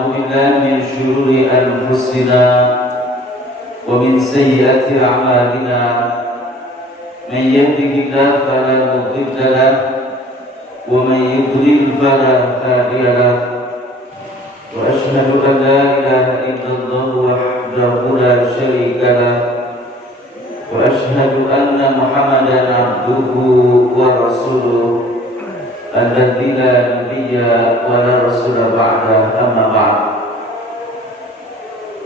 ونعوذ بالله من شرور أنفسنا ومن سيئات أعمالنا من يهده الله فلا مضل له ومن يضلل فلا هادي له وأشهد أن لا إله إلا الله وحده لا شريك له وأشهد أن محمدا عبده ورسوله الذي لا نبي ولا رسول بعده أما بعد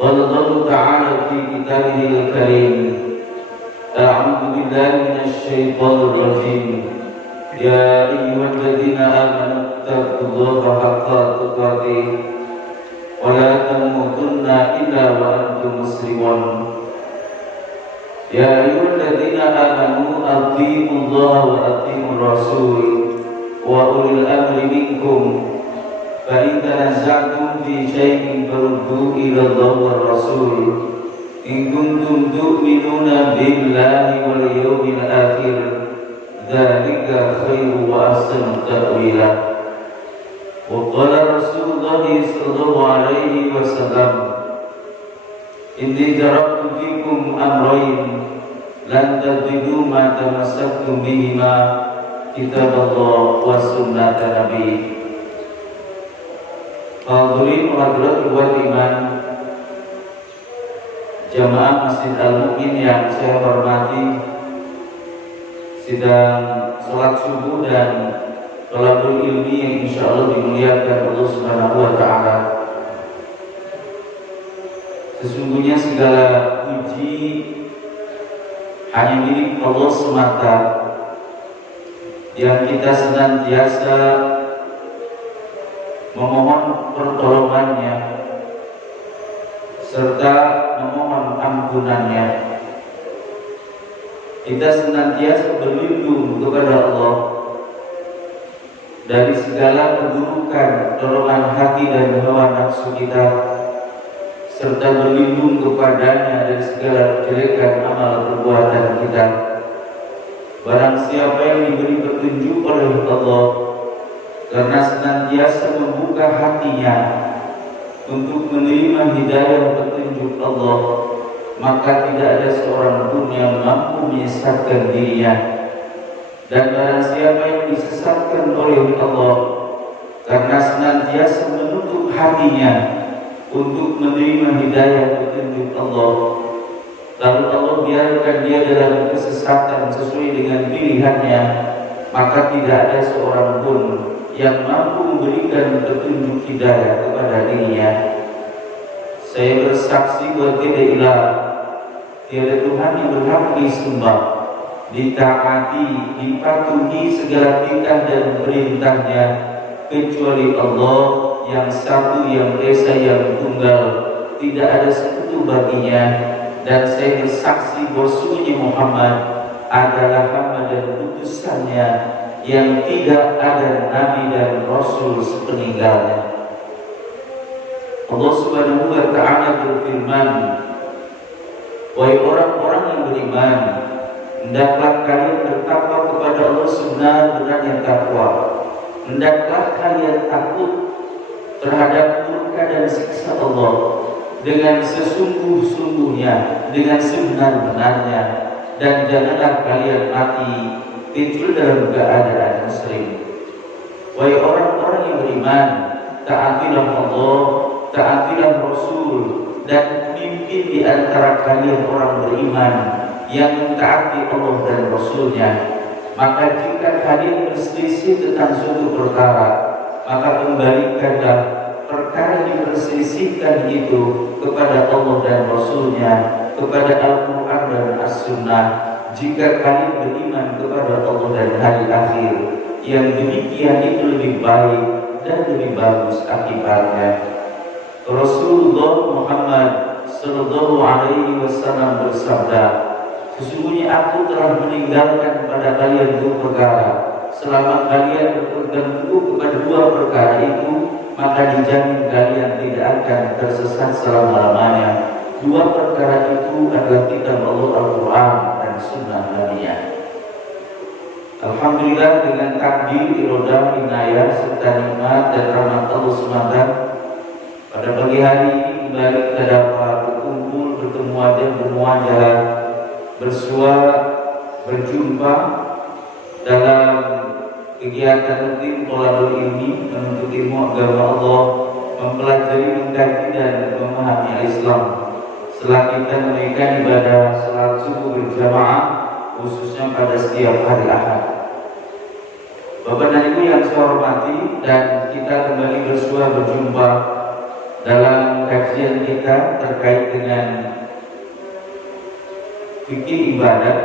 قال الله تعالى في كتابه الكريم أعوذ بالله من الشيطان الرجيم يا أيها الذين آمنوا اتقوا الله حق تقاته ولا تموتن إلا وأنتم مسلمون يا أيها الذين آمنوا أطيعوا الله وأطيعوا الرسول وأولي الأمر منكم فإن تنازعتم في شيء فردوه إلى الله والرسول إن كنتم تؤمنون بالله واليوم الآخر ذلك خير وأحسن تأويلا وقال رسول الله صلى الله عليه وسلم إني تركت فيكم أمرين لن تضلوا ما تمسكتم بهما كتاب الله وسنة نبيه. Hadirin hadirat buat iman jamaah Masjid Al-Mu'min yang saya hormati, sidang sholat subuh dan thalabul ilmi yang insya Allah dimuliakan Allah Subhanahu wa Ta'ala. Sesungguhnya segala puji hanya milik Allah semata, yang kita senantiasa memohon pertolongannya serta memohon ampunannya. Kita senantiasa berlindung kepada Allah dari segala keburukan dorongan hati dan hawa nafsu kita, serta berlindung kepadanya dari segala kejelekan amal perbuatan kita. Barang siapa yang diberi petunjuk oleh Allah karena senantiasa membuka hatinya untuk menerima hidayah petunjuk Allah, maka tidak ada seorang pun yang mampu menyesatkan dirinya. Dan barang siapa yang disesatkan oleh Allah karena senantiasa menutup hatinya untuk menerima hidayah petunjuk Allah, lalu Allah biarkan dia dalam kesesatan sesuai dengan pilihannya, maka tidak ada seorang pun yang mampu memberikan petunjuk hidayah kepada dirinya. Saya bersaksi bahwa tiada Tuhan yang berhak disembah, ditaati, dipatuhi segala titah dan perintahnya kecuali Allah yang satu, yang esa, yang tunggal, tidak ada sekutu baginya. Dan saya bersaksi bahwa sungguhnya Muhammad adalah hamba dan utusannya yang tidak ada nabi dan rasul sepeninggalnya. Allah Subhanahu wa Ta'ala berfirman, wahai orang-orang yang beriman, hendaklah kalian bertakwa kepada Allah sebenar-benarnya takwa. Hendaklah kalian takut terhadap murka dan siksa Allah dengan sesungguh-sungguhnya, dengan sebenar-benarnya, dan janganlah kalian mati kecuali dalam keadaan muslim. Wahai orang-orang yang beriman, taatilah Allah, taatilah Rasul, dan pemimpin di antara kalian orang beriman yang mentaati Allah dan Rasulnya. Maka jika kalian berselisih tentang suatu perkara, maka kembalikanlah perkara yang diperselisihkan itu kepada Allah dan Rasulnya, kepada Al-Quran dan As-Sunnah. Jika kalian beriman kepada Allah dan hari akhir, yang demikian itu lebih baik dan lebih bagus akibatnya. Rasulullah Muhammad sallallahu alaihi wasallam bersabda, sesungguhnya aku telah meninggalkan kepada kalian dua perkara. Selama kalian berpegang teguh kepada dua perkara itu, maka dijamin kalian tidak akan tersesat selama-lamanya. Dua perkara itu adalah kitab Allah Al-Quran dan Sunnah Nabi-Nya. Alhamdulillah, dengan takdir, irodah, inayah serta nikmat dan rahmat Allah SWT, pada hari ini kembali kita dapat berkumpul, bertemu wajah bermuajah, bersua, berjumpa dalam kegiatan rutin thalabul ilmi, menuntut ilmu agama Allah, mempelajari, mengkaji dan memahami Islam. Setelah kita menunaikan ibadah salat subuh berjamaah, khususnya pada setiap hari Ahad. Bapak dan Ibu yang saya hormati, dan kita kembali bersua berjumpa dalam kajian kita terkait dengan fikih ibadah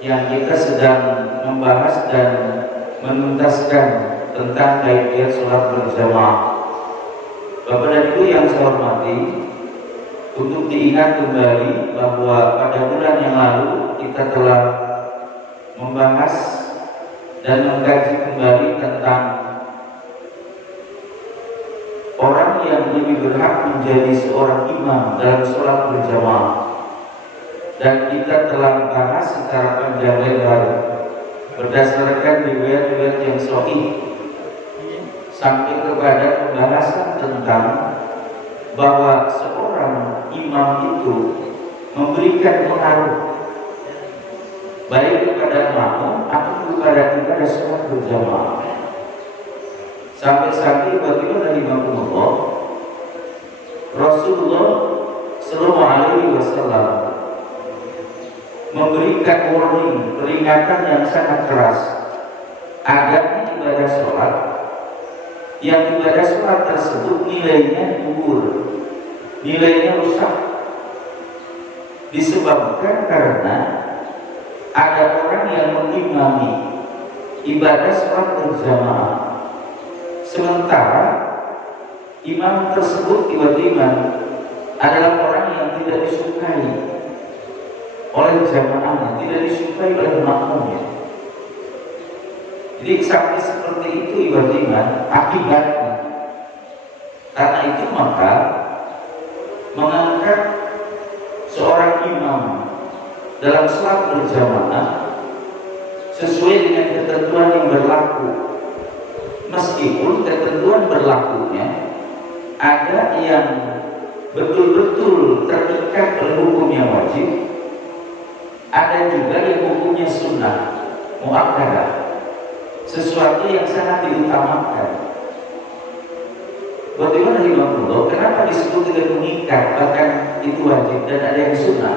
yang kita sedang membahas dan menuntaskan tentang kaifiat sholat berjamaah. Bapak dan Ibu yang saya hormati, untuk diingat kembali bahwa pada bulan yang lalu kita telah membahas dan mengkaji kembali tentang orang yang lebih berhak menjadi seorang imam dalam sholat berjamaah. Dan kita telah bahas secara panjang lebar berdasarkan riwayat-riwayat yang sahih sampai kepada pembahasan tentang bahwa seorang imam itu memberikan pengaruh baik kepada makmum atau kepada ibadah sholat berjamaah. Sampai-sampai bagaimana rahimahumullah, Rasulullah Sallallahu Alaihi Wasallam memberikan warning, peringatan yang sangat keras agar ibadah sholat, yang ibadah sholat tersebut nilainya gugur, nilainya rusak, disebabkan karena ada orang yang mengimami ibadah sholat berjamaah, sementara imam tersebut tiba-tiba adalah orang yang tidak disukai oleh jamaahnya, tidak disukai oleh makmumnya. Jadi sampai seperti itu tiba-tiba akibatnya. Karena itu maka mengangkat seorang imam dalam sholat berjamaah sesuai dengan ketentuan yang berlaku, meskipun ketentuan berlakunya ada yang betul-betul terikat oleh hukum yang wajib, ada juga yang hukumnya sunnah muakkadah, sesuatu yang sangat diutamakan. Bagaimana rahimahullah, kenapa disebut dengan mengikat, bahkan itu wajib, dan ada yang sunnah?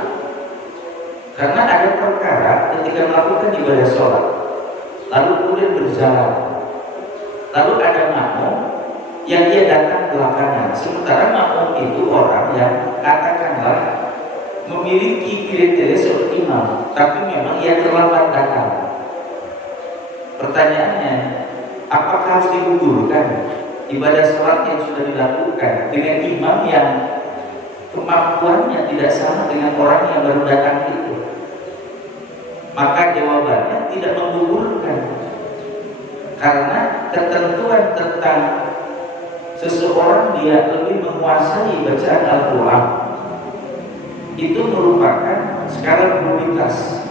Karena ada perkara ketika melakukan ibadah sholat, lalu kemudian berjalan, lalu ada makmum yang dia datang belakangan, sementara makmum itu orang yang katakanlah memiliki kriteria seorang imam, tapi memang ia terlambat datang. Pertanyaannya, apakah harus digugurkan ibadah sholat yang sudah dilakukan dengan imam yang kemampuannya tidak sama dengan orang yang baru datang itu? Maka jawabannya tidak menggugurkan, karena ketentuan tentang seseorang dia lebih menguasai bacaan Al-Quran itu merupakan skala prioritas.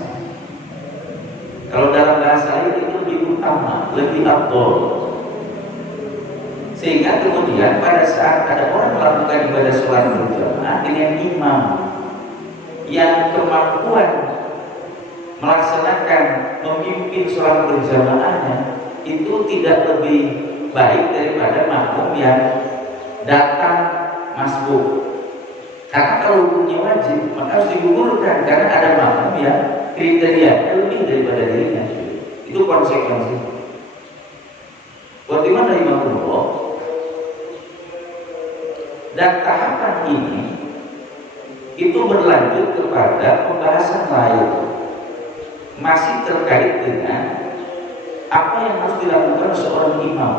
Kalau dalam bahasa lain itu lebih utama, lebih afdol. Sehingga kemudian pada saat ada orang melakukan ibadah sholat berjamaah dengan imam yang kemampuan melaksanakan memimpin sholat berjamaahnya itu tidak lebih baik daripada makmum yang datang masbuk. Karena kalau hukumnya wajib, maka harus digugurkan karena ada makmum yang kriteria lebih daripada dirinya. Itu konsekuensi. Bagaimana rahimahullah? Dan tahapan ini itu berlanjut kepada pembahasan lain, masih terkait dengan apa yang harus dilakukan seorang imam.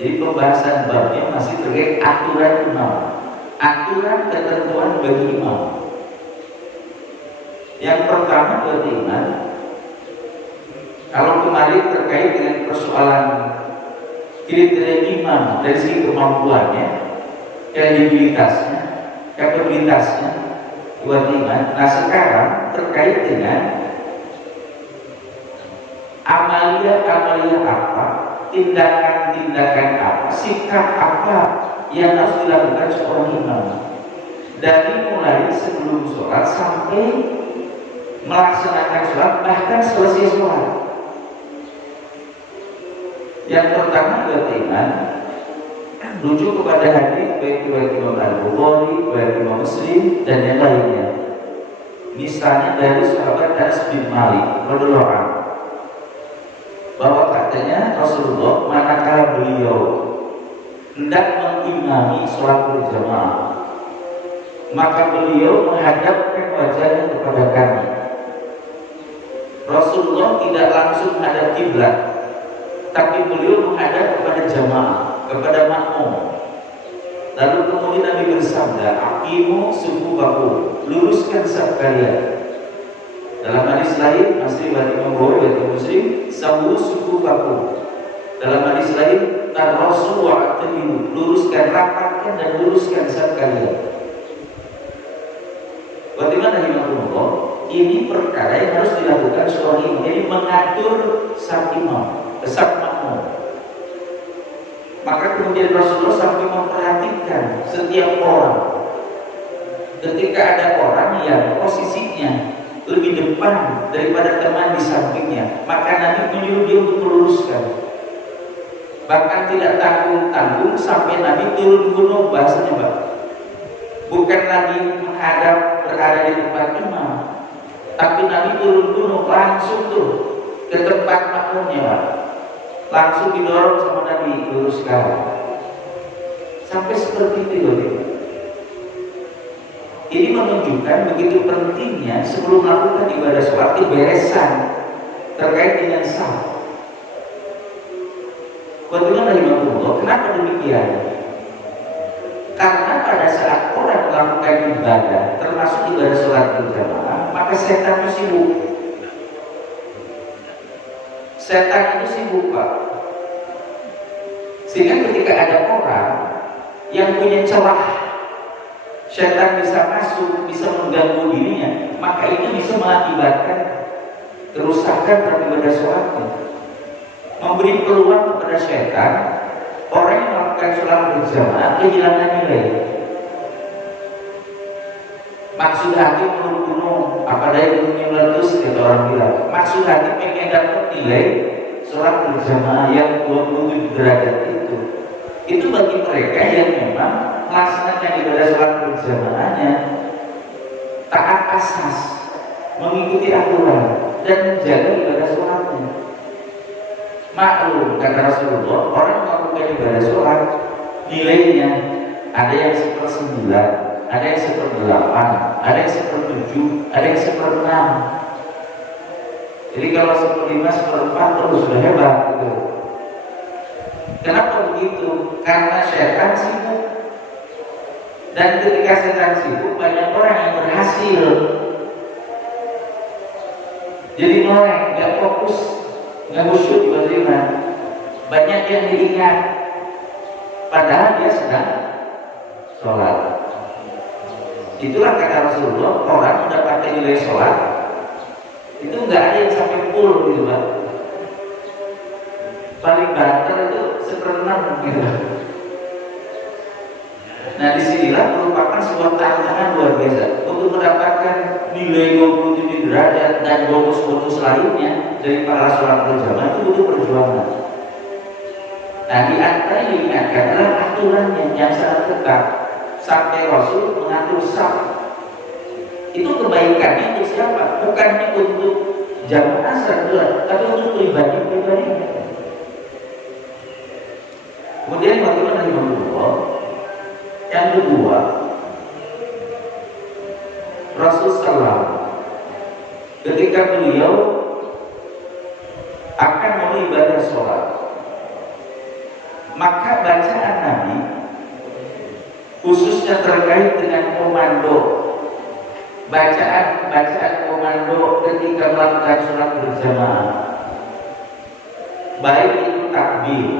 Jadi pembahasan babnya masih terkait aturan imam, aturan ketentuan bagi imam. Yang pertama bagi imam, kalau kemarin terkait dengan persoalan kriteria imam dari segi kemampuannya, kredibilitasnya, kapabilitasnya buat imam. Nah sekarang terkait dengan amalia-amalia apa, tindakan-tindakan apa, sikap apa yang harus dilakukan seorang imam, dari mulai sebelum sholat sampai melaksanakan sholat, bahkan selesai sholat. Yang pertama adalah iman, rujuk kepada hadis baik Imam Al-Bukhari, baik Imam Muslim dan yang lainnya. Misalnya dari sahabat Anas bin Malik radhiyallahu anhu, bahwa katanya Rasulullah manakala beliau hendak mengimami sholat berjamaah, maka beliau menghadapkan wajahnya kepada kami. Rasulullah tidak langsung menghadap kiblat, tapi beliau menghadap kepada jamaah, kepada makmum. Lalu kemudian Nabi bersabda, "Aqimu sufufakum," luruskan saf kalian. Dalam hadis lain, Muslim dan Imam Bukhari dan Muslim, "Sawu sufufakum." Dalam hadis lain, "Tarasu wa atimu," luruskan, rapatkan dan luruskan saf kalian. Bagaimana rahimahullah? Ini perkara yang harus dilakukan seorang imam, jadi mengatur saf imam, saf makmum. Maka kemudian Rasulullah sampai memperhatikan setiap orang. Ketika ada orang yang posisinya lebih depan daripada teman di sampingnya, maka Nabi menyuruh dia untuk meluruskan. Bahkan tidak tanggung-tanggung sampai Nabi turun gunung, bahasanya Pak. Bukan lagi menghadap berada di tempat imam, tapi Nabi turun gunung langsung tuh ke tempat makmumnya Pak. Langsung didorong sama Nabi, luruskan. Sampai seperti itu loh. Ini menunjukkan begitu pentingnya sebelum melakukan ibadah sholat beresan terkait dengan saf. Bagaimana rahimahullah? Kenapa demikian? Karena pada saat orang melakukan ibadah, termasuk ibadah sholat berjamaah, maka setan itu sibuk. Setan itu sibuk Pak. Sehingga ketika ada orang yang punya celah, setan bisa masuk, bisa mengganggu dirinya, maka itu bisa mengakibatkan kerusakan terhadap ibadah sholatnya. Memberi peluang kepada setan, orang yang melakukan sholat berjamaah kehilangan nilai. Maksud hati menurut gunung, apa daya gunungnya meletus, kata orang bilang. Maksud hati pengen dapat nilai sholat berjamaah yang 27 derajat itu. Itu bagi mereka yang memang melaksanakan ibadah sholat berjamaahnya taat asas, mengikuti aturan dan menjaga ibadah sholatnya. Maklum, kata Rasulullah, orang melakukan ibadah sholat nilainya ada yang 1/9, ada yang 1/8, ada yang 1/7, ada yang 1/6. Jadi kalau 1/5, 1/4 terus sudah hebat gitu. Kenapa begitu? Karena setan sibuk. Dan ketika setan sibuk, banyak orang yang berhasil. Jadi melek, nggak fokus, nggak khusyuk beriman. Banyak yang diingat, padahal dia sedang sholat. Itulah kata Rasulullah, orang mendapatkan nilai sholat itu nggak ada yang sampai full gitu Pak. Paling banter itu 1/6 gitu. Nah disinilah merupakan sebuah tantangan luar biasa untuk mendapatkan nilai 27 derajat dan bonus-bonus lainnya dari para sholat berjamaah itu butuh perjuangan. Nah di antara yang diingatkan adalah aturannya yang sangat ketat. Sampai Rasul mengatur saf. Itu kebaikannya untuk siapa? Bukan hanya untuk jamaah saja, tapi untuk pribadi-pribadinya. Kemudian bagaimana Rasulullah? Yang kedua, Rasulullah ketika beliau akan beribadah sholat, maka bacaan Nabi khususnya terkait dengan komando, bacaan komando ketika melakukan sholat berjamaah, baik itu takbir,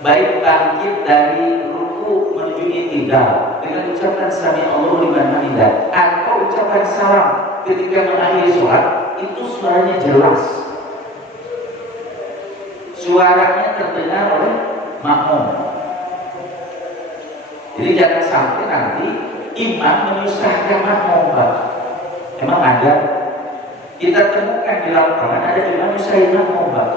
baik bangkit dari ruku menuju i'tidal dengan ucapan sami Allahu liman hamidah atau ucapan salam ketika mengakhiri sholat, itu suaranya jelas, suaranya terdengar oleh makmum. Jadi jangan sampai nanti imam menyusahkan makmum, Pak. Emang ada? Kita temukan di lapangan ada imam menyusahin makmum, Pak.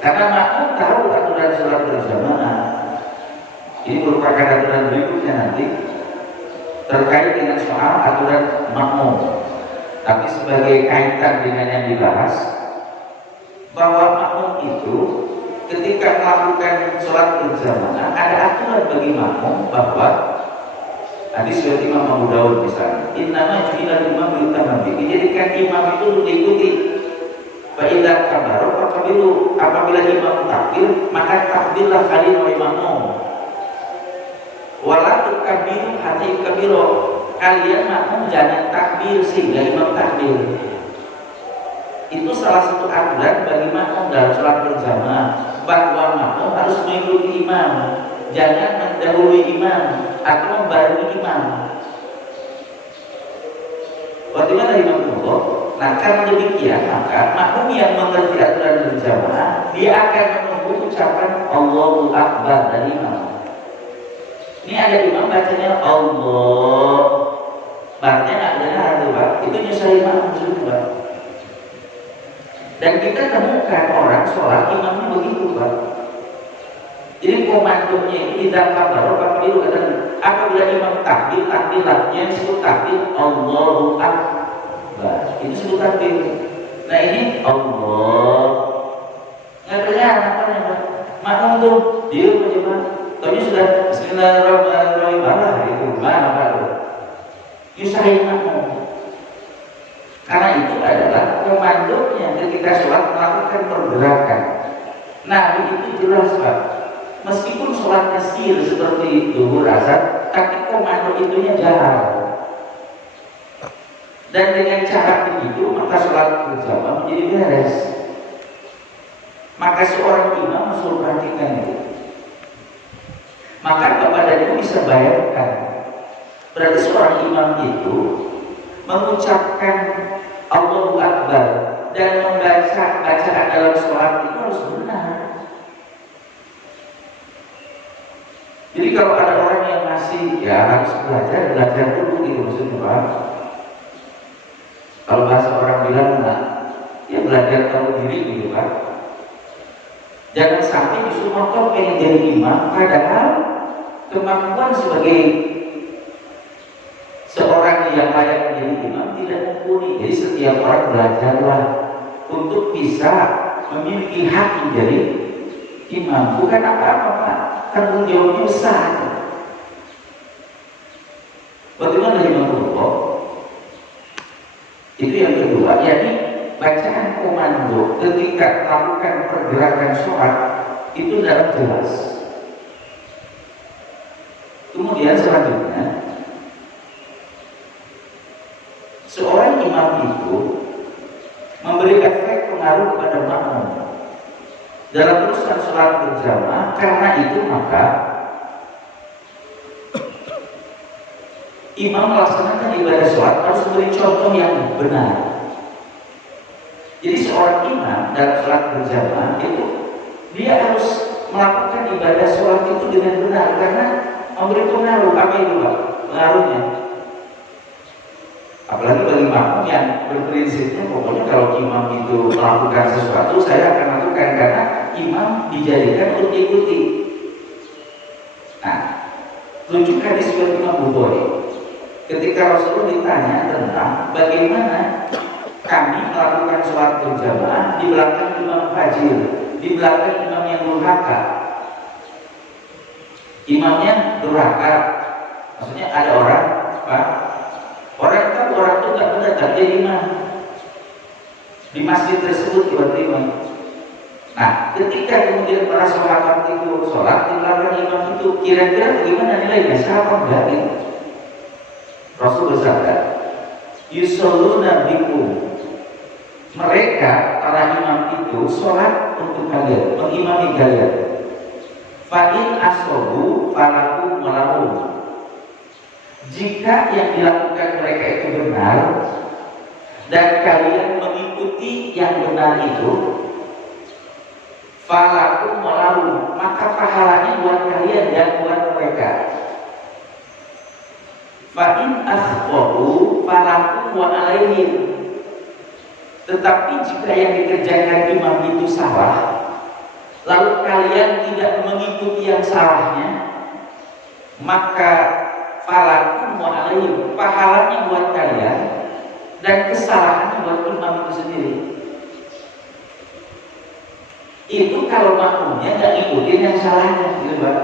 Karena makmum tahu aturan sholat berjamaah. Ini merupakan aturan berikutnya nanti terkait dengan soal aturan makmum. Tapi sebagai kaitan dengan yang dibahas, bahwa makmum itu ketika melakukan sholat berjamaah ada aturan bagi makmum bahwa hadis riwayat Imam Abu Dawud misalnya, innama ju'ilal imam liutamma bihi, dijadikan imam itu untuk diikuti. Fa idza kabaru fakabiru, apabila imam takbir maka takbirlah kalian wahai makmum. Wala tukabiru hatta yukabiru, kalian makmum jangan takbir sehingga imam takbir. Itu salah satu aturan bagi makmum dalam sholat berjamaah, bahwa makmum harus mengikuti imam, jangan mendahului imam atau membarengi imam. Bagaimana imam Allah? Nah, karena demikian maka makmum yang mengerti aturan berjamaah dia akan menunggu ucapan Allahu Akbar dari imam. Ini ada imam bacanya Allah, barnya nggak benar tuh, Pak. Itu nyusahin makmum juga. Dan kita temukan orang sholat imamnya begitu, Pak. Jadi komandonya ini tidak kabar, Bapak Ibu kata, apabila imam takbir, takbirlah yang disebut takbir Allahu Akbar. Ini disebut takbir. Nah ini Allah. Nggak dengar namanya, Pak. Makmum tuh dia mencoba. Tapi sudah Bismillahirrahmanirrahim itu mana, Pak? Yusahin makmum. Karena itu adalah komandonya ketika sholat melakukan pergerakan. Nah begitu jelas, Pak. Meskipun sholatnya sir seperti zuhur asar, tapi komando itunya jalan. Dan dengan cara begitu maka sholat berjamaah menjadi beres. Maka seorang imam harus perhatikan itu. Maka Bapak dan Ibu bisa bayangkan, berarti seorang imam itu mengucapkan Allahu Akbar dan membaca bacaan dalam sholat itu harus benar. Jadi kalau ada orang yang masih harus belajar dulu gitu maksudnya, Pak. Kalau bahasa orang bilang ya belajar tahu diri gitu, Pak. Jangan sampai justru motor pengen jadi imam, padahal kemampuan sebagai seorang yang layak menjadi imam tidak mumpuni. Jadi setiap orang belajarlah untuk bisa memiliki hak menjadi imam. Bukan apa-apa, Pak. Tanggung jawabnya besar. Bagaimana imam Allah? Itu yang kedua, yakni bacaan komando ketika melakukan pergerakan sholat itu dalam jelas. Kemudian selanjutnya, seorang imam itu memberi efek pengaruh kepada makmum dalam urusan sholat berjamaah. Karena itu maka imam melaksanakan ibadah sholat harus memberi contoh yang benar. Jadi seorang imam dalam sholat berjamaah itu dia harus melakukan ibadah sholat itu dengan benar, karena memberi pengaruh. Apa itu, Pak? Pengaruhnya apalagi bagi makmum yang berprinsipnya pokoknya kalau imam itu melakukan sesuatu saya akan lakukan, karena imam dijadikan untuk diikuti. Nah, tunjukkan di surat Imam Bukhari ketika Rasulullah ditanya tentang bagaimana kami melakukan sholat berjamaah di belakang imam fajir, di belakang imam yang durhaka. Imamnya durhaka, maksudnya ada orang, Pak, orang itu nggak benar, tak jadi imam di masjid tersebut tiba-tiba. Nah, ketika kemudian para sahabat itu sholat di belakang imam itu, kira-kira bagaimana nilainya? Sahabat enggak gitu. Rasul bersabda, yusalluna bikum, mereka para imam itu sholat untuk kalian, mengimami kalian. Fa'in asobu falakum walahum, jika yang dilakukan mereka itu benar dan kalian mengikuti yang benar itu, falakum walahum, maka pahalanya buat kalian dan buat mereka. Fa in akhbaru falakum wa alaihim. Tetapi jika yang dikerjakan imam itu salah, lalu kalian tidak mengikuti yang salahnya, maka falakum wa alaihim, pahalanya buat kalian dan kesalahannya buat imam itu sendiri. Itu kalau makmumnya nggak ngikutin yang salahnya, gitu Pak.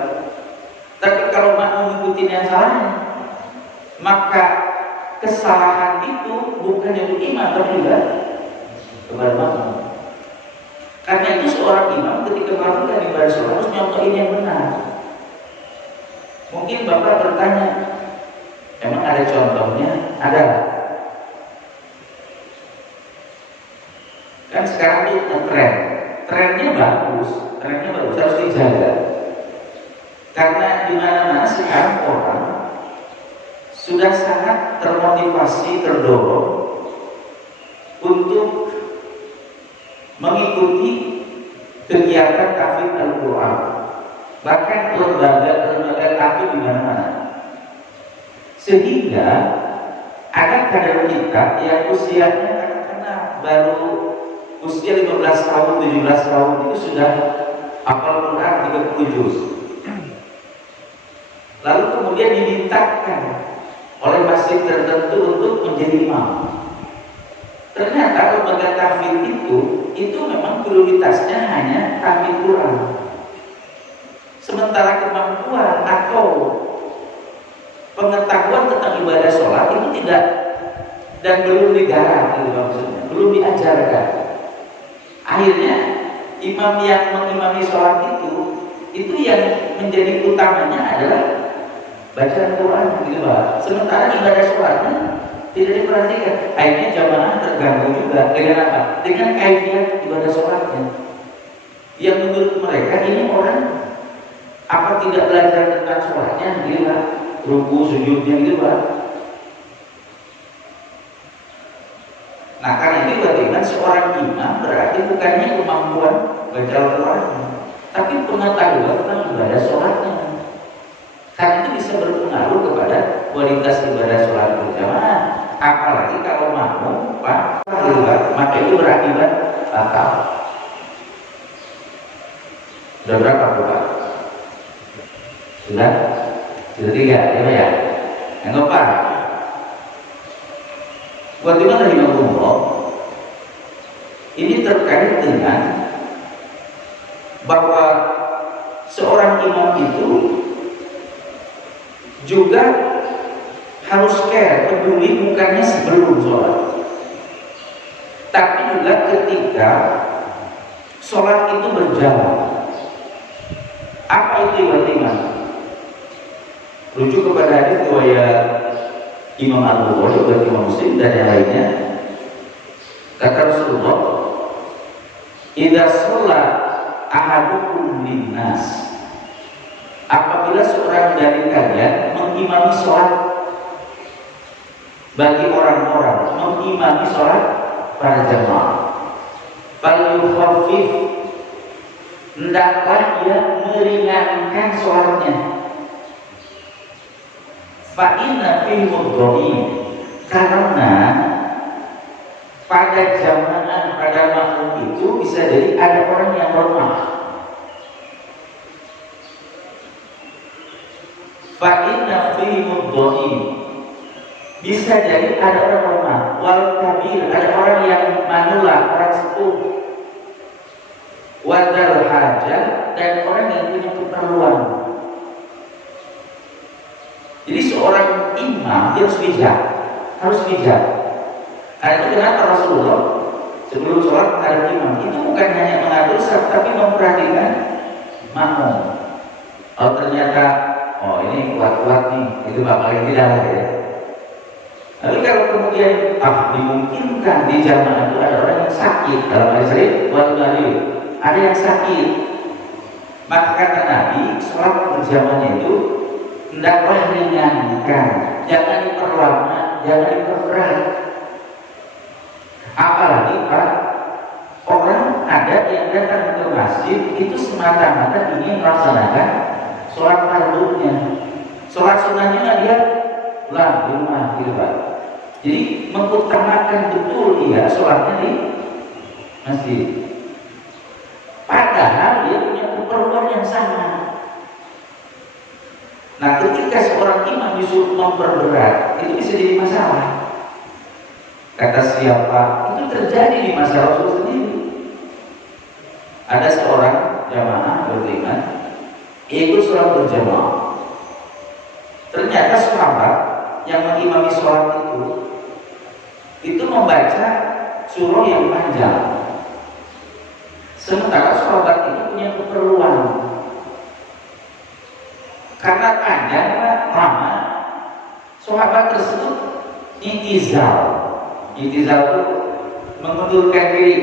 Tapi kalau makmum ngikutin yang salahnya, maka kesalahan itu bukan untuk imam tapi juga kepada makmum. Karena itu seorang imam ketika melakukan ibadah sholat harus nyontohin yang benar. Mungkin Bapak bertanya, emang ada contohnya? Ada. Kan sekarang itu trennya bagus harus dijaga. Karena di mana-mana sekarang orang sudah sangat termotivasi, terdorong untuk mengikuti kegiatan tahfidz Al-Quran, bahkan lembaga tahfidz di mana-mana. Sehingga ada kader kita yang usianya anak-anak baru usia 15 tahun, 17 tahun itu sudah hafal Quran 30 juz. Lalu kemudian dimintakan oleh masjid tertentu untuk menjadi imam. Ternyata lembaga tahfidz itu memang prioritasnya hanya tahfidz Quran. Sementara kemampuan atau pengetahuan tentang ibadah sholat itu tidak dan belum digarap, gitu maksudnya, belum diajarkan. Akhirnya imam yang mengimami sholat itu yang menjadi utamanya adalah bacaan Quran, gitu Pak. Sementara ibadah sholatnya tidak diperhatikan. Akhirnya jamaah terganggu juga dengan apa? Dengan kaifiat ibadah sholatnya. Yang menurut mereka ini orang apa tidak belajar tentang sholatnya, gitu Pak. Ruku sujudnya, gitu Pak. Nah, karena itu bagaimana seorang imam berarti bukannya kemampuan baca Al-Quran, tapi pengetahuan tentang ibadah sholatnya. Karena itu bisa berpengaruh kepada kualitas ibadah sholat berjamaah. Apalagi kalau makmum Pak, maka itu berakibat batal. Sudah berapa Pak? Sudah 3 ya? Yang keempat, bagaimana rahimahullah, ini terkait dengan bahwa seorang imam itu juga harus peduli bukannya sebelum sholat, tapi juga ketika sholat itu berjalan. Apa itu imam? Rujuk kepada hadis riwayat Imam Al-Bukhari dan Imam Muslim dan yang lainnya. Kata Rasulullah, "Idza shalla ahadukum linnas." Apabila seorang dari kalian mengimami sholat bagi orang-orang, mengimami sholat para jamaah, falyukhaffif, hendaklah ia meringankan sholatnya. Fa inna fihi mudghim, karena pada jamaah, pada makmum itu bisa jadi ada orang yang lemah. Fa inna fihi mudghim, bisa jadi ada orang lemah. Wal kabir, ada orang yang manula, orang sepuh. Wadal hajat, dan orang yang punya keperluan. Jadi seorang imam dia harus bijak. Karena itu kenapa Rasulullah sebelum sholat menghadap imam itu bukan hanya mengatur saf, tapi memperhatikan makmum. Oh ternyata, ini kuat-kuat nih, itu paling tidak ya. Tapi kalau kemudian dimungkinkan di jamaah itu ada orang yang sakit, dalam hadis sahih ada yang sakit, maka kata Nabi sholat berjamaahnya itu hendaklah ringankan, jangan diperlama, jangan diperberat. Apalagi Pak, orang ada yang datang ke masjid itu semata-mata ingin melaksanakan sholat fardunya. di rumah gitu Pak. Jadi mengutamakan betul dia sholatnya di masjid. Padahal dia punya keperluan yang sama. Nah, ketika seorang imam disuruh memperberat, itu bisa jadi masalah. Kata siapa? Itu terjadi di masa Rasul sendiri. Ada seorang jamaah beriman ikut sholat berjamaah. Ternyata sahabat yang mengimami sholat itu membaca surah yang panjang. Sementara sahabat itu punya keperluan. Karena panjang lama, sahabat tersebut intizal. Intizal itu mengundurkan diri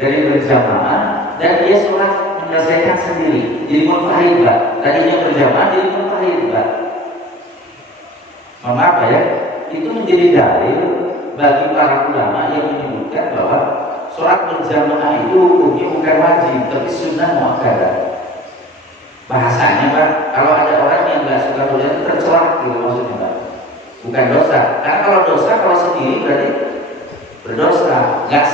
dari berjamaah dan dia sholat menyelesaikan sendiri. Jadi munfarid Pak. Tadinya berjamaah jadi munfarid Pak. Mohon maaf ya, itu menjadi dalil bagi para ulama yang menyebutkan bahwa sholat berjamaah itu hukumnya bukan wajib, tapi sunnah muakkadah. Bahasanya Pak, kalau ada orang yang nggak suka sholat itu tercela gitu maksudnya Pak. Bukan dosa. Karena kalau dosa kalau sendiri berarti berdosa, nggak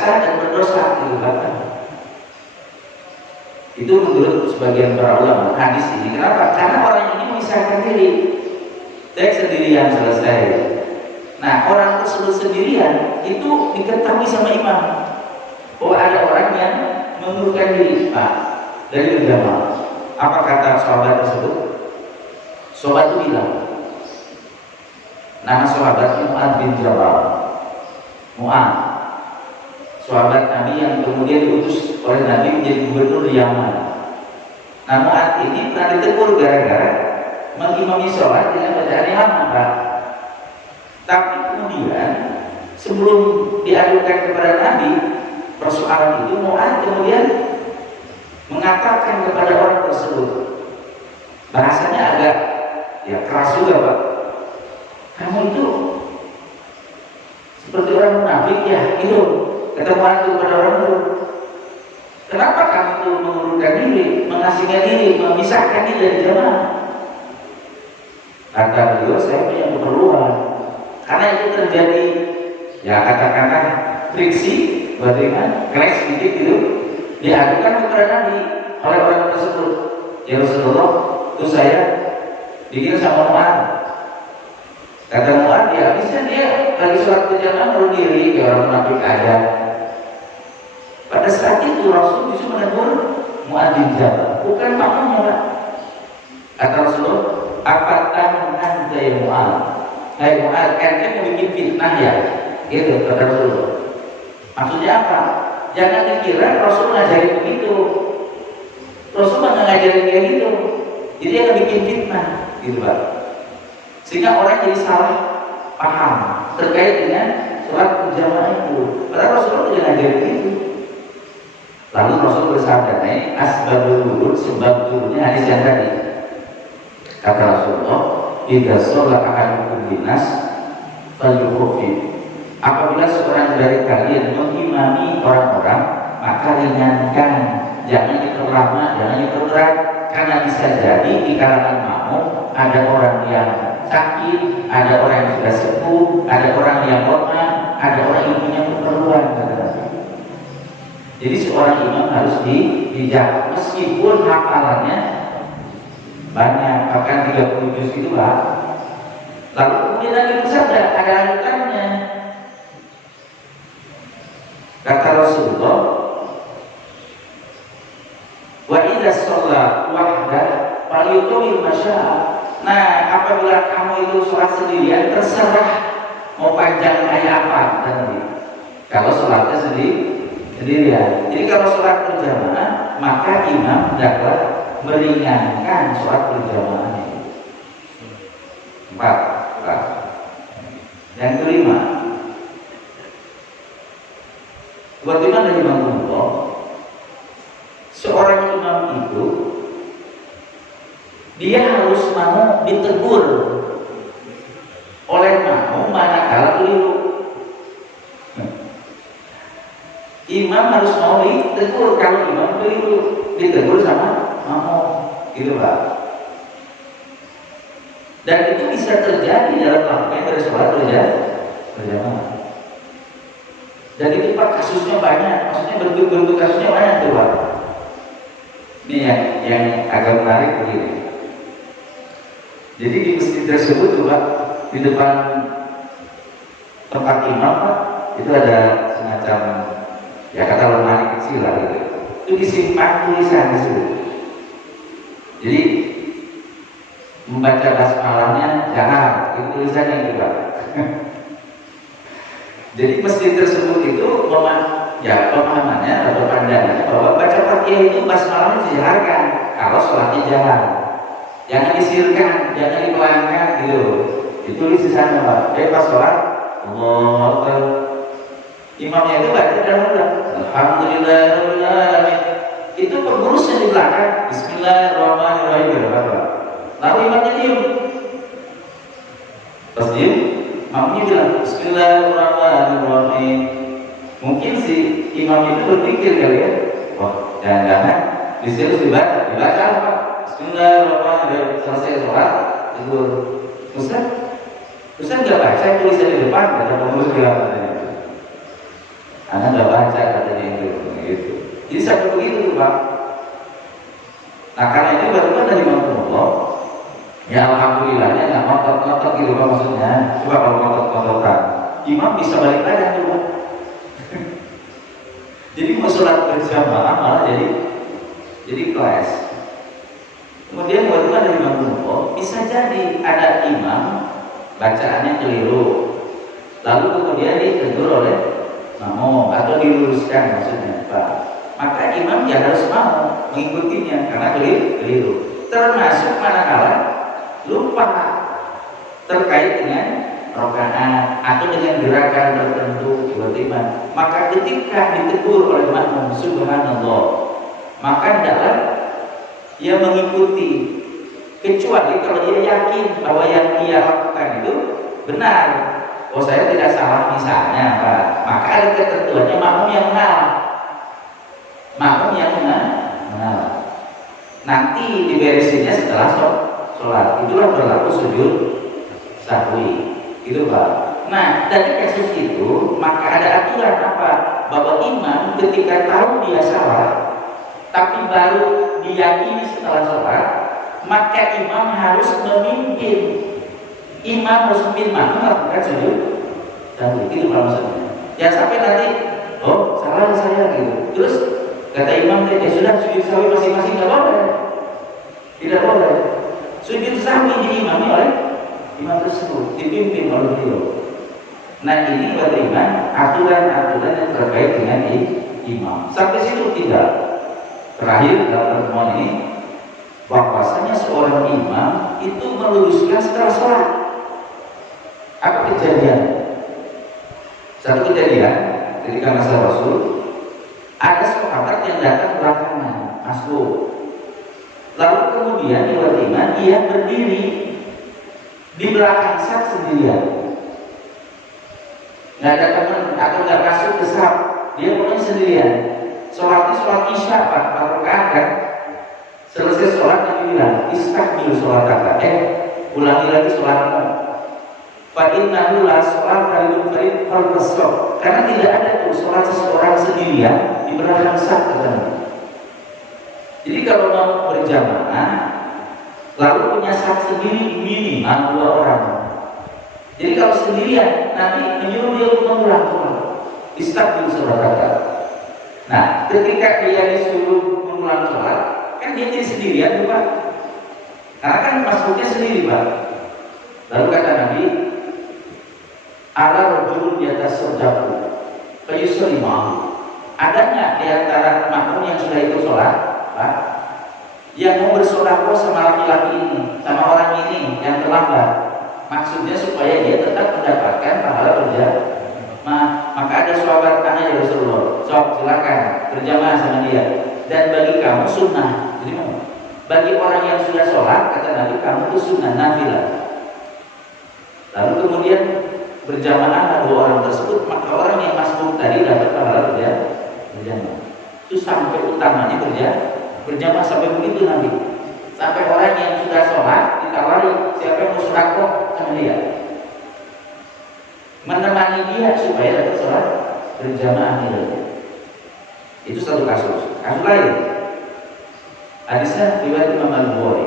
sah dan berdosa gitu Pak. Itu menurut sebagian para ulama hadis ini. Kenapa? Karena orang ini memisahkan diri. Saya sendirian selesai. Nah, orang tersebut sendirian itu diketahui sama imam bahwa ada orang yang mengundurkan diri Pak dari berjamaah. Apa kata sahabat tersebut? Sahabat itu bilang, nama sahabatnya Mu'ad bin Jabal. Mu'ad, sahabat Nabi yang kemudian diutus oleh Nabi menjadi gubernur di Yaman. Nah, Mu'ad ini pernah ditegur gara-gara mengimami sholat dengan bacaan yang lama Pak. Tapi kemudian sebelum diadukan kepada Nabi persoalan itu, Mu'ad kemudian mengatakan kepada orang tersebut, bahasanya agak ya keras juga Pak, kamu itu seperti orang munafik ya, itu kata Mu'ad kepada orang itu. Kenapa kamu itu mengundurkan diri, mengasingkan diri, memisahkan diri dari jamaah? Kata beliau, saya punya keperluan. Karena itu terjadi, ya katakanlah friksi, bagaimana, clash sedikit gitu, diadukan kepada Nabi oleh orang tersebut. Ya Rasulullah, itu saya bikin sama Mu'ad. Kata Mu'ad, ya habisnya dia lagi sholat berjamaah baru diri, kayak orang munafik aja. Pada saat itu Rasul bisa menegur Mu'ad bin Jabal, bukan makmumnya Pak. Kata Rasulullah, apa tangan dari Mu'ad? Hai Mu'ad, ente mau bikin fitnah ya? Gitu kata Rasulullah. Maksudnya apa? Jangan dikira Rasul ngajarin begitu. Rasul nggak ngajarin kayak gitu. Jadi dia bikin fitnah, gitu Pak. Sehingga orang jadi salah paham terkait dengan sholat berjamaah itu. Padahal Rasulullah tidak ngajarin gitu. Lalu Rasul bersabda, asbabul wurud, sebab turunnya hadis yang tadi. Kata Rasulullah, idza sholat ahadukum binas falyukhfif. Apabila seorang dari kalian mengimami orang-orang, maka ringankan, jangan diperlama, jangan diperberat, karena bisa jadi di kalangan makmum ada orang yang sakit, ada orang yang sudah sepuh, ada orang yang lemah, ada orang yang punya keperluan. Jadi seorang imam harus dijaga, meskipun hafalannya banyak, bahkan 30 juz itu Pak. Lalu kemudian lagi bersabda, ada lanjutannya. Kata Rasulullah, wa idza shalla wahda falyuqim masya'a. Nah, apabila kamu itu sholat sendirian, terserah mau panjang kayak apa tadi. Kalau sholatnya sendirian. Jadi kalau sholat berjamaah, maka imam dapat meringankan sholat berjamaah. 4. Yang kelima, bagaimana dari Imam seorang imam itu dia harus mau ditegur oleh makmum manakala keliru. Imam harus mau ditegur kalau imam keliru, ditegur sama makmum, gitu Pak. Dan itu bisa terjadi dalam rangkaian dari sholat berjamaah. Dan itu Pak kasusnya banyak, maksudnya bentuk-bentuk kasusnya banyak tuh Pak. Ini yang agak menarik begini. Jadi di masjid tersebut tuh Pak, di depan tempat imam Pak, itu ada semacam ya kata lemari kecil lah gitu. Itu disimpan tulisan di situ. Jadi membaca basmalahnya jangan, itu tulisannya gitu Pak. Jadi masjid tersebut itu pemahamannya atau pandangannya bahwa baca Fatihah itu basmalahnya dijalankan kalau sholatnya jalan. Jangan disirkan, jangan dipelangkan gitu. Ditulis di sana Pak. Jadi pas sholat, Allah imamnya itu baca dalam Alhamdulillahirabbil alamin. Itu pengurusnya di belakang Bismillahirrahmanirrahim Pak. Lalu imamnya diam. Pas diam, imamnya bilang Bismillahirrahmanirrahim. Mungkin si imam itu berpikir kali ya, oh jangan-jangan disuruh dibaca apa? Bismillahirrahmanirrahim. Selesai sholat, itu Ustaz nggak baca tulisan di depan, kata pengurus bilang katanya. Anak nggak baca katanya gitu. Jadi sampai begitu tuh Pak. Nah karena itu baru dari Allah. Ya alhamdulillahnya nggak ngotot-ngotot gitu Pak maksudnya. Coba kalau ngotot-ngototan, imam bisa balik badan tuh Pak. Jadi mau sholat berjamaah malah jadi kelas. Kemudian waktu ada imam Allah, bisa jadi ada imam bacaannya keliru, lalu kemudian ditegur oleh makmum atau diluruskan maksudnya Pak. Maka imam ya harus mau mengikutinya karena keliru. Termasuk manakala lupa terkait dengan rakaat atau dengan gerakan tertentu buat imam. Maka ketika ditegur oleh makmum subhanallah, maka hendaklah ia mengikuti, kecuali kalau dia yakin bahwa yang dia lakukan itu benar. Oh saya tidak salah misalnya Pak, maka ada ketentuannya makmum yang mengalah. Makmum yang mengalah. Nanti diberesinnya setelah sholat. Itulah berlaku sujud sahwi. Itu Pak. Nah dari kasus itu maka ada aturan apa? Bahwa imam ketika tahu dia salah, tapi baru diyakini setelah sholat, maka imam harus memimpin. Imam harus memimpin makmum melakukan sujud sahwi. Itu Pak maksudnya. Ya sampai nanti, oh salah saya gitu. Terus kata imam tadi sudah sujud sahwi masing-masing nggak boleh, tidak boleh. Sujud sahwi diimami oleh imam tersebut, dipimpin oleh beliau. Nah ini buat imam aturan-aturan yang terkait dengan imam. Sampai situ tidak. Terakhir dalam pertemuan ini, bahwasanya seorang imam itu meluruskan setelah sholat. Apa kejadian? Satu kejadian ketika masa Rasul, ada sahabat yang datang belakangan masuk. Lalu kemudian tiba-tiba ia berdiri di belakang saf sendirian. Nggak ada teman atau nggak masuk ke saf, dia pokoknya sendirian. Sholatnya sholat isya Pak, rakaat kan. Selesai sholat dia bilang istaghfir sholat ulangi lagi sholatmu. Fa innahu la sholata lil farid al-qasr. Karena tidak ada tuh sholat seseorang sendirian di belakang saf katanya. Jadi kalau mau berjamaah lalu punya saf sendiri minimal 2 orang. Jadi kalau sendirian nanti menyuruh dia untuk mengulang istaghfir sholat. Nah, ketika dia disuruh mengulang sholat, kan dia jadi sendirian tuh Pak. Karena kan masuknya sendiri Pak. Lalu kata Nabi, ala rajulun yatasaddaqu fayuslimahu. Ada nggak di antara makmum yang sudah ikut sholat, Pak, yang mau bersedekah sama laki-laki ini, sama orang ini yang terlambat? Maksudnya supaya dia tetap mendapatkan pahala berjamaah. Maka ada sahabat tanya ya Rasulullah, sok silakan berjamaah sama dia. Dan bagi kamu sunnah. Jadi bagi orang yang sudah sholat, kata Nabi, kamu itu sunnah nafilah. Lalu kemudian berjamaah 2 orang tersebut, maka orang yang masbuk tadi dapat pahala berjamaah. Itu sampai utamanya berjamaah sampai begitu Nabi. Sampai orang yang sudah sholat ditawari, siapa yang mau sholat supaya dapat sholat berjamaah nilainya. Itu satu kasus. Kasus lain, hadisnya riwayat Imam Al-Bukhari.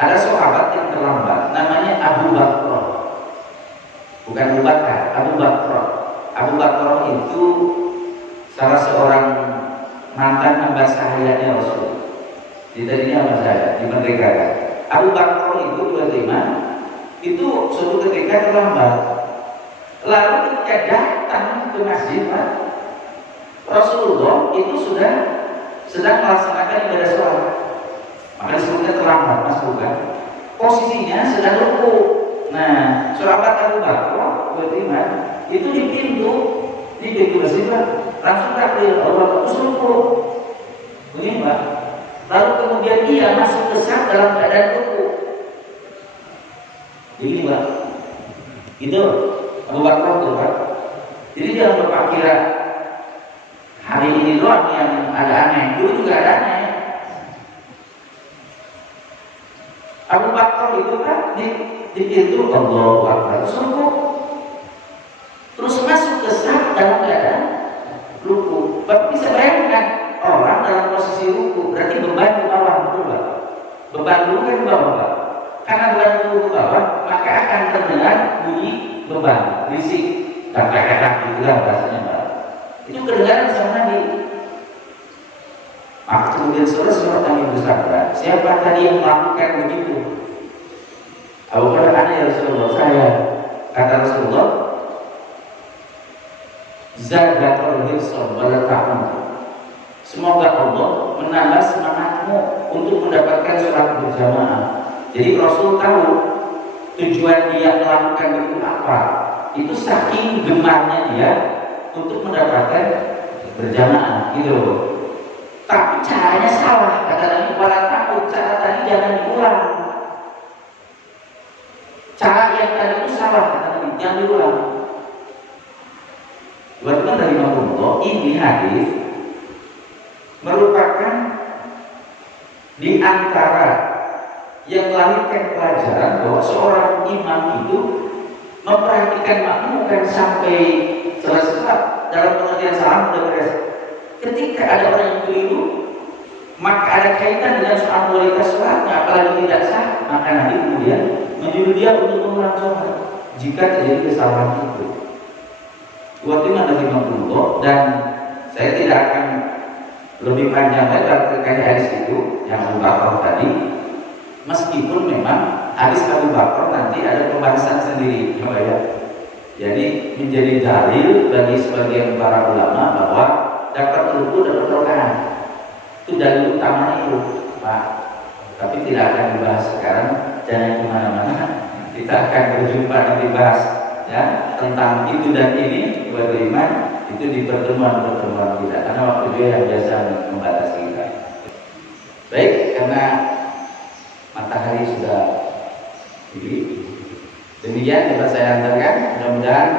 Ada sahabat yang terlambat, namanya Abu Bakr. Bukan Abu Bakar, Abu Bakr. Abu Bakr itu salah seorang mantan ambasadornya Rasul. Ditanya sama saya, dimerdekakan. Abu Bakr itu itu suatu ketika terlambat. Lalu ketika datang ke masjid, Rasulullah itu sudah sedang melaksanakan ibadah sholat. Maka disebutnya terlambat, mas bukan? Posisinya sedang ruku. Nah, sahabat Abu Bakr beriman itu di pintu masjid, langsung takbir Allah terus ruku. Begini, Pak. Lalu kemudian dia masuk ke saf dalam keadaan ruku. Begini, Pak. Itu Abu Bakr itu, Pak. Jadi jangan Bapak kira hari ini doang yang ada aneh, dulu juga ada aneh. Abu Bakar itu kan di pintu Allahu Akbar terus masuk ke saf dalam keadaan ruku. Bapak bisa bayangkan orang dalam posisi ruku berarti beban di bawah, betul Pak? Beban dulu kan di bawah, Pak. Karena beban dulu ke bawah, maka akan terdengar bunyi beban, berisik, kata-kata itulah bahasanya, Pak. Itu kedengaran sama Nabi. Maka kemudian saudara Nabi bersabda, siapa tadi yang melakukan begitu? Abu Bakar, ya Rasulullah, saya. Kata Rasulullah, zadatul hirsan wala ta'am. Semoga Allah menambah semangatmu untuk mendapatkan sholat berjamaah. Jadi Rasul tahu tujuan dia melakukan itu apa. Itu saking gemarnya dia untuk mendapatkan berjamaah, gitu loh. Tapi caranya salah, kata Nabi, wala takut, cara tadi jangan diulang. Cara yang tadi itu salah, kata Nabi, jangan diulang. Bukan dari Rasulullah, ini hadis merupakan di antara yang melahirkan pelajaran bahwa seorang imam itu memperhatikan makmum bukan sampai selesai dalam pengertian salam sudah beres. Ketika ada orang yang keliru, maka ada kaitan dengan soal kualitas sholatnya, apalagi tidak sah, maka Nabi kemudian menyuruh dia untuk mengulang sholat jika terjadi kesalahan itu. Waktu dari Rasulullah, dan saya tidak akan lebih panjang lebar terkait hadis itu yang Abu Bakar tadi, meskipun memang hadis Abu Bakar nanti ada pembahasan sendiri, ya. Jadi menjadi dalil bagi sebagian para ulama bahwa dapat ruku dan rokaat itu dalil utama itu, Pak. Tapi tidak akan dibahas sekarang, jangan kemana-mana. Kita akan berjumpa nanti bahas ya tentang itu dan ini beriman itu di pertemuan-pertemuan kita, karena waktu dia yang biasa membatasi kita. Baik, karena matahari sudah tinggi, demikian dapat saya antarkan. Mudah-mudahan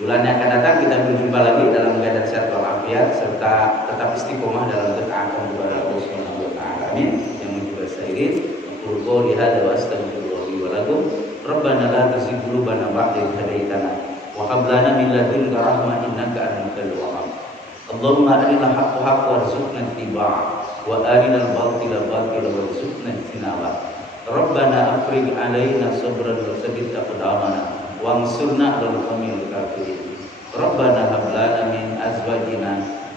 bulan yang akan datang kita berjumpa lagi dalam keadaan sehat walafiat serta tetap istiqomah dalam ketaatan kepada Allah Subhanahu wa taala. Amin. Yang menjadi sairin, qul qouli hadza wa astaghfirullah li wa lakum. Rabbana la tuzigh qulubana ba'da idh hadaytana wa hab lana min ladunka rahmah innaka antal wahhab. Allahumma arinal haqqa haqqan warzuqna ittiba'ah wa arinal batila batilan warzuqna ijtinabah. Rabbana afrigh 'alaina sabran wa tsabbit aqdamana wangsurna 'alal qaumil kafirin. Rabbana hab lana min azwajina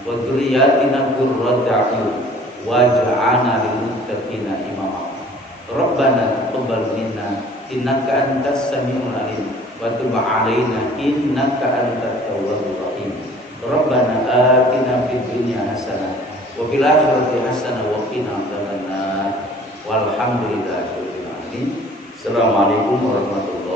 wa dhurriyyatina qurrata a'yun waj'alna lil muttaqina imama. Rabbana taqabbal minna innaka antas samiul alim wa tub 'alaina innaka antat tawwabur rahim. Rabbana atina fid dunya hasanah wa fil akhirati hasanah wa qina adzabannar. Walhamdulillahi rabbil alamin. Assalamualaikum warahmatullahi